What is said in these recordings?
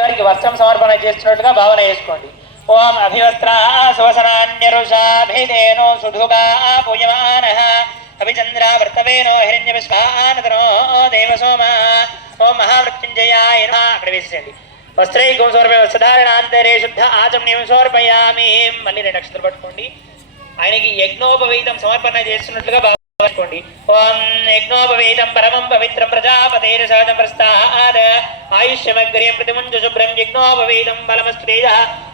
వారికి వస్త్రం సమర్పణ చేస్తున్నట్టుగా భావన చేసుకోండి. ఓం అభివస్త్రా శోసనాన్యరుషా భేదేనో సుధుగా పూయమానః అభిచంద్రా వర్తవేనో హిరణ్యవిశ్వానతనో దేవసోమ ఓం మహామృత్యుంజయాయ నమః. అక్కడ వేసేయండి. వస్త్రైకం సమర్పయ వస్త్రధారణాంతరే శుద్ధ ఆచమనీయం సమర్పయామి. మళ్ళీ 2 అక్షతలు పట్టుకోండి. ఆయనకి యజ్ఞోపవీతం సమర్పణ చేస్తున్నట్లుగా భావించుకోండి. ఓం యజ్ఞోపవీతం పరమం పవిత్రం ప్రజాపతేన సహజం ప్రస్థాద్ ఆయుష్యమగ్ర్యం ప్రతిముంజ శుభ్రం యజ్ఞోపవీతం బలమస్తు తేజ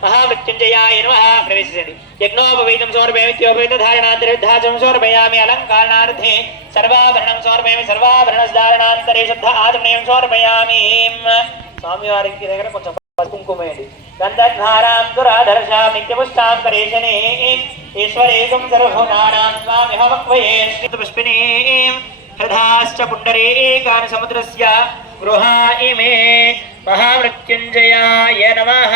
మహామృత్యుంజయాయ నమః. ప్రవేశించండి. యజ్ఞోపవీతం సమర్పయామి ధారణాంతరేద్ధాచం సమర్పయామి అలంకారణార్థే సర్వాభరణం సమర్పయామి సర్వాభరణధారణాంతరే శుద్ధ ఆచమనీయం సమర్పయామి. స్వామివారికి దగ్గర కొంచెం కుంకుమేయండి. గంధద్వారాం దురాధర్షాం నిత్యపుష్టాం కరేశనే ఈశ్వరేకం సర్వభూతానాం స్వామిహవక్వయే శ్రీపుష్పినీం హృదాశ్చ పుండరీకాని సముద్రస్య గృహా ఇమే. మహామృత్యుంజయాయ నమః.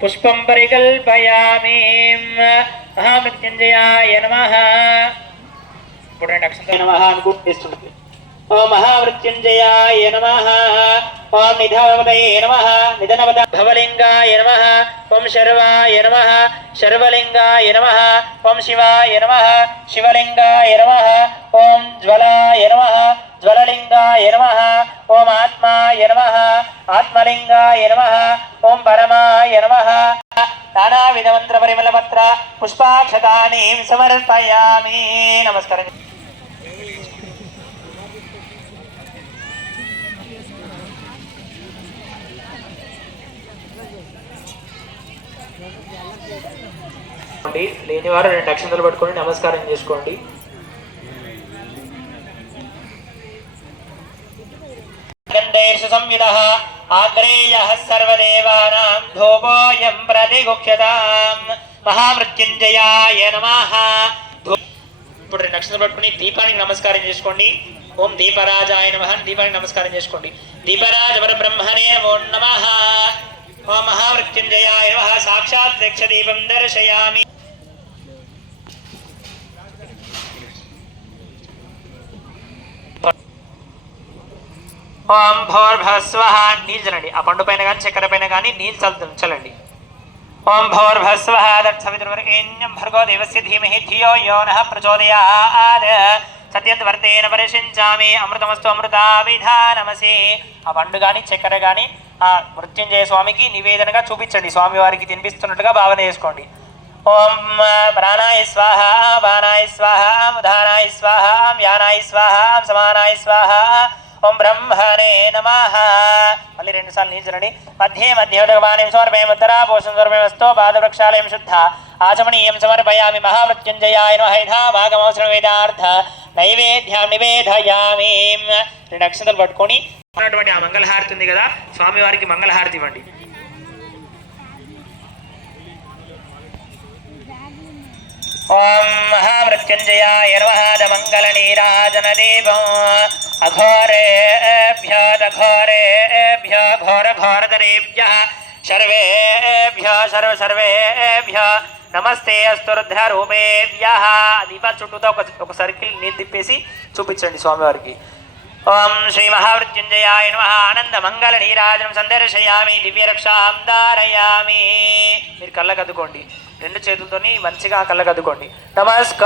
పుష్పం పరికల్పయామి. మహామృత్యుంజయాయ నమః. ఇప్పుడు 2 అక్షరాలు నమః అని గుర్తిస్తుంది. ఓం మహామృత్యుంజయాయ నమః. ఓం నిధనవదయే నమః. నిధనవద భవలింగాయ నమః. ఓం శర్వాయ నమః. శర్వలింగాయ నమః. ఓం శివాయ నమః. శివలింగాయ నమః. ఓం జ్వలాయ నమః. జ్వలలింగాయ నమః. ఓం ఆత్మాయ నమః. ఆత్మలింగాయ నమః. ఓం పరమాయ నమః. నానావిధ మంత్ర పరిమళ పత్ర పుష్పాక్షతాని సమర్పయామి. నమస్కారం. లేని వారు 2 అక్షంతలు పట్టుకొని నమస్కారం చేసుకోండి. సంయుధ ఆగ్రేయ సర్వదేవానాం ధూపోయం ప్రతిగుక్షతాం. మహామృత్యుంజయాయ నమః. ఇప్పుడు 2 అక్షంతలు పట్టుకుని దీపానికి నమస్కారం చేసుకోండి. ఓం దీపరాజాయ నమః. దీపానికి నమస్కారం చేసుకోండి. దీపరాజ పరబ్రహ్మణే నమో నమః. ఓం మహామృత్యుంజయాయ నమః. సాక్షాత్ దీపం దర్శయామి. ఓం భోర్భస్వః. నీళ్ళు చల్లండి. ఆ పండు పైన కానీ చక్కెర పైన కానీ నీళ్ళు చల్లండి. ఓం భోర్భస్వః దక్షవితుర్వరేణ్యం భర్గో దేవస్య ధీమహి ధియో యో నః ప్రచోదయాత్. సత్యంతవర్తేన పరిశించామి అమృతమస్తు అమృతాభిధానమసి. ఆ పండు కానీ చక్కెర కానీ ఆ మృత్యుంజయ స్వామికి నివేదనగా చూపించండి. స్వామివారికి తినిపిస్తున్నట్టుగా భావన చేసుకోండి. ఓం ప్రాణాయ స్వాహ బాణాయ స్వాహ ఉదానాయ స్వాహ వ్యానాయ స్వాహ సమానాయ స్వాహ. ఓం బ్రహ్మణే నమః. మళ్ళీ 2 సార్లు నీచరండి. మధ్యే మధ్యోదకమానం సమర్పయామి. ఉత్తరాపోషం సమర్పయమస్తో పాదవృక్షాలయం శుద్ధ ఆచమనీయం సమర్పయామి. మహామృత్యుంజయాయ నమః. యథాభాగమవసరం వేదార్థ నైవేద్యం నివేదయామి. 2 అక్షంతలు పట్టుకొని ఉన్నటువంటి ఆ మంగళహారతి ఉంది కదా, స్వామివారికి మంగళహారతి ఇవ్వండి. ఓం మహామృత్యుంజయాయ నమః. మంగళ నీరాజన దేవం అఘోరేభ్యో దఘోరేభ్యో ఘోర ఘోరధరేభ్యః సర్వేభ్యో సర్వేభ్యో నమస్తే అస్తు రుద్రరూపేభ్యః. దీపాల చుట్టూతో ఒక సర్కిల్ నీళ్ళు తిప్పేసి చూపించండి స్వామివారికి. ఓం శ్రీ మహామృత్యుంజయాయ నమః. ఆనంద మంగళ నీరాజనం సందర్శయామి. దివ్యరక్షాం ధారయామి. మీరు కళ్ళకద్దుకోండి. 2 చేతులతోని మంచిగా కళ్ళకద్దుకోండి. నమస్కారం.